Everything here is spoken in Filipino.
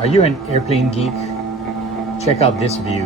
Are you an airplane geek? Check out this view.